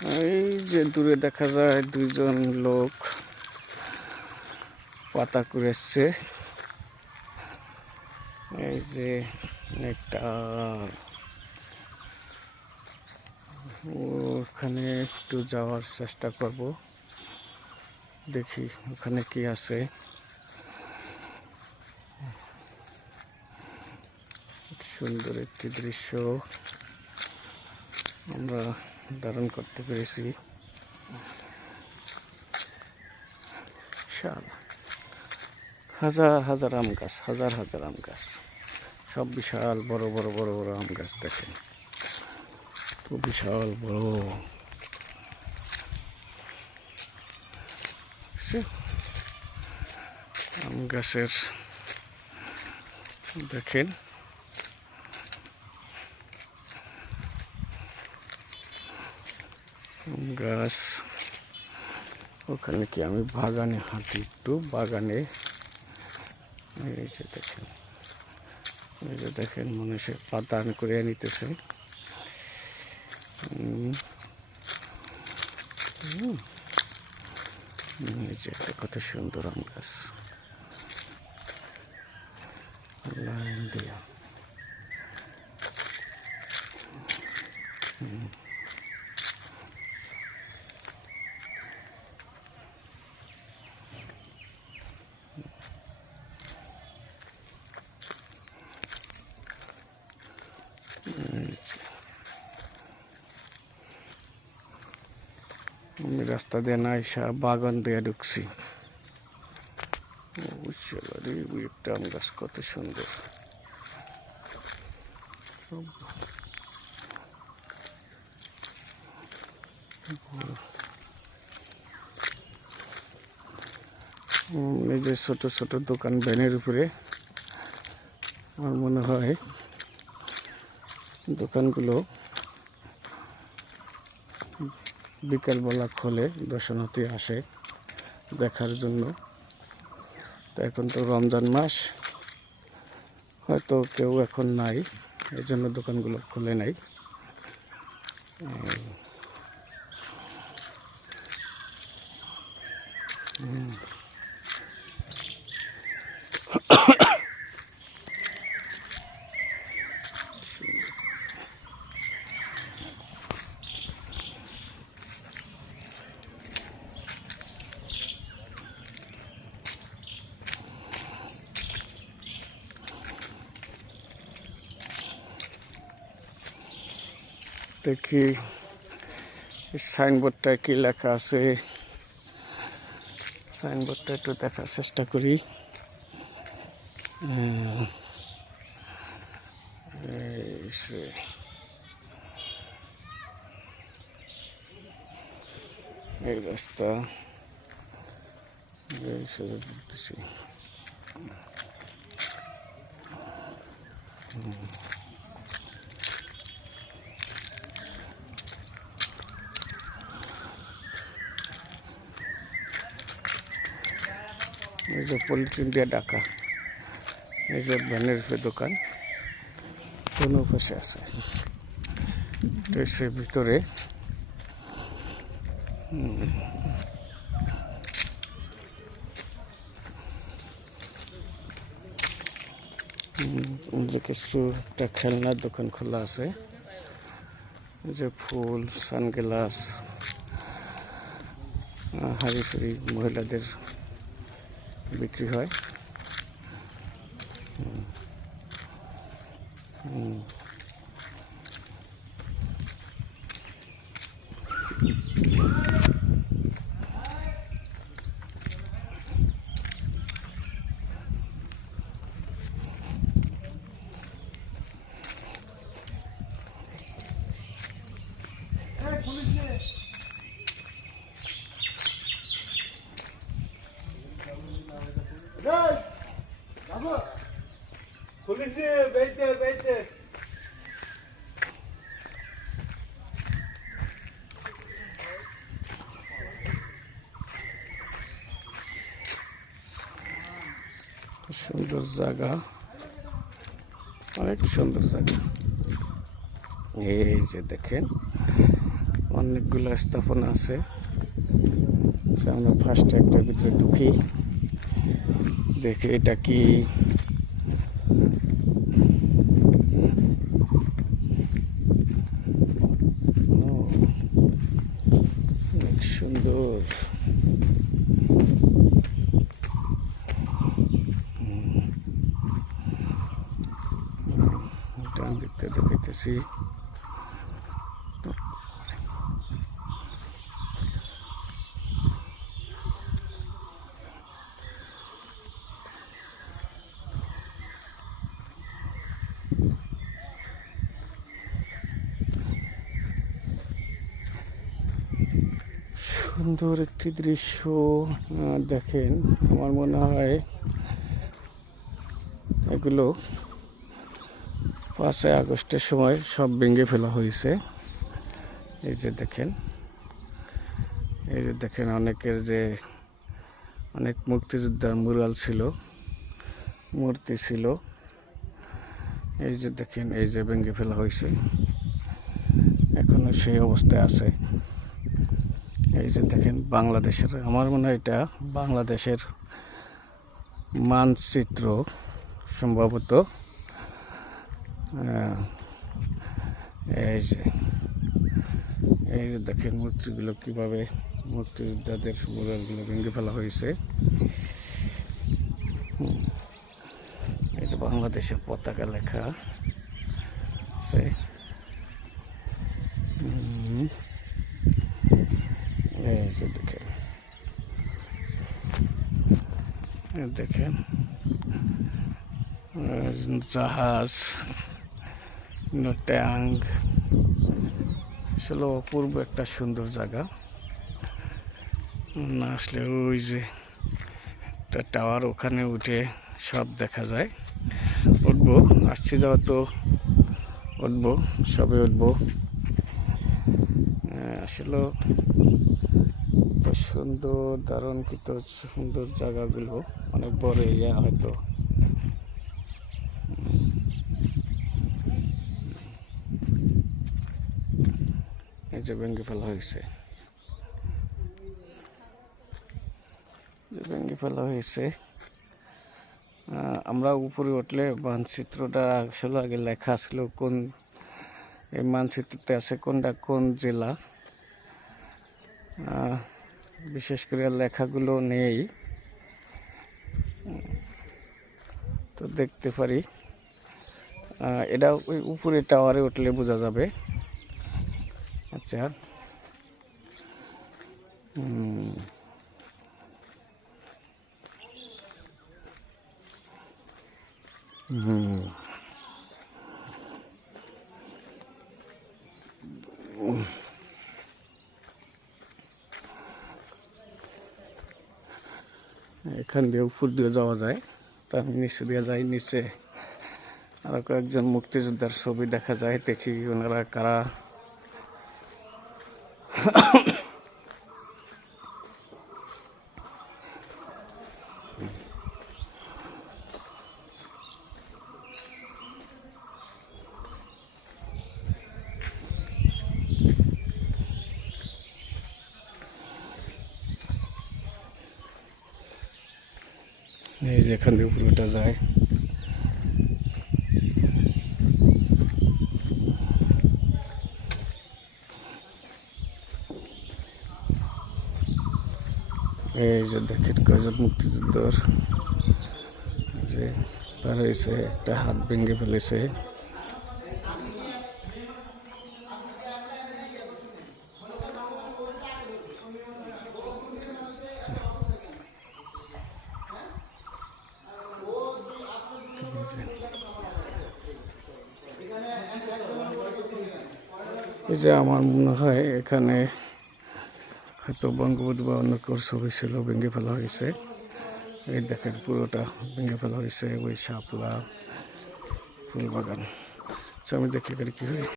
এই যে দূরে দেখা যায় দুইজন লোক পাতা কুড়াচ্ছে। এই যে একটা ওখানে একটু যাওয়ার চেষ্টা করব, দেখি ওখানে কি আছে। সুন্দর একটি দৃশ্য আমরা ধারণ করতে পেরেছি। হাজার হাজার আম গাছ, হাজার হাজার আম গাছ, সব বিশাল বড় বড় বড় বড় আম গাছ। দেখেন খুব বিশাল বড় আম গাছের। দেখেন আম গাছ। ওখানে কি আমি বাগানে হাঁটি, একটু বাগানে। এই যে দেখেন, এই যে দেখেন মানুষের পাতা করে নিতেছে। এই যে কত সুন্দর আম গাছ, লাইন দিয়া। আমি রাস্তা দিয়ে না এসা বাগান দিয়ে ঢুকছি। একটা আম গাছ কত সুন্দর। এই যে ছোট ছোট দোকান ভ্যানের উপরে, আমার মনে হয় দোকানগুলো বিকালবেলা খোলে, দর্শনার্থী আসে দেখার জন্য। তো এখন তো রমজান মাস, হয়তো কেউ এখন নাই, এই জন্য দোকানগুলো খোলে নাই। দেখি সাইনবোর্ডটা কি লেখা আছে, সাইনবোর্ডটা একটু দেখার চেষ্টা করি। এই রাস্তা, এই শুধু বলতেছি। এই যে পলিথিন দিয়ে ঢাকা, এই যে ভ্যানের দোকান কোনো পাশে আছে। দেশের ভিতরে যে কিছু একটা খেলনার দোকান খোলা আছে, যে ফুল, সানগ্লাস, হাড়ি সারি মহিলাদের বিক্রি হয়। সুন্দর জায়গা, অনেক সুন্দর জায়গা। এই যে দেখেন অনেকগুলো স্থাপনা আছে। আমরা ফার্স্টে একটার ভিতরে ঢুকি, দেখি এটা কি। অনেক সুন্দর। ডান দিকটা দেখাইতেছি। সুন্দর একটি দৃশ্য দেখেন। আমার মনে হয় এগুলো 5ই আগস্টের সময় সব ভেঙে ফেলা হয়েছে। এই যে দেখেন, অনেকের যে অনেক মুক্তিযোদ্ধার মুরাল ছিল, মূর্তি ছিল। এই যে দেখেন, এই যে ভেঙে ফেলা হয়েছে, এখনো সেই অবস্থায় আছে। এই যে দেখেন বাংলাদেশের, আমার মনে হয় এটা বাংলাদেশের মানচিত্র সম্ভবত। এই যে দেখেন মূর্তিগুলো কিভাবে, মুক্তিযোদ্ধাদের মুরালগুলো ভেঙে ফেলা হয়েছে। এই যে বাংলাদেশের পতাকা লেখা আছে। এই যে দেখেন জাহাজ, ট্যাঙ্ক, আসলে অপূর্ব একটা সুন্দর জায়গা। না আসলে ওই যে একটা টাওয়ার, ওখানে উঠে সব দেখা যায়। উঠবো, আসছি যাওয়া তো উঠবো, সবে উঠবো। আসলে সুন্দর, দারুণ কত সুন্দর জায়গাগুলো, অনেক বড় এরিয়া হয়তো। এই যে ভেঙে ফেলা হয়েছে, আমরা উপরে উঠলে মানচিত্রটা আসলে আগে লেখা ছিল, কোন এই মানচিত্রতে আছে কোনটা কোন জেলা। বিশেষ করে লেখাগুলো নেই, তো দেখতে পারি। এটা ওই উপরে টাওয়ারে উঠলে বোঝা যাবে। আচ্ছা, এখান দিয়ে উপর দিয়ে যাওয়া যায়, তা আমি নিচে দিয়ে যাই। নিচে আরো কয়েকজন মুক্তিযোদ্ধার ছবি দেখা যায়, দেখি ওনারা কারা। এই যে এখান দিয়ে উপরে উঠা যায়। এই যে দেখেন কয়জন মুক্তিযোদ্ধার, যে তার হয়েছে একটা হাত ভেঙে ফেলেছে। এই যে আমার মনে হয় এখানে হয়তো বঙ্গবন্ধু বা অন্য কেউ ছবি ছিল, ভেঙে ফেলা হয়েছে। এই দেখেন পুরোটা ভেঙে ফেলা হয়েছে, ওই শাপলা ফুল বাগান। আমি দেখি এখানে কি হয়।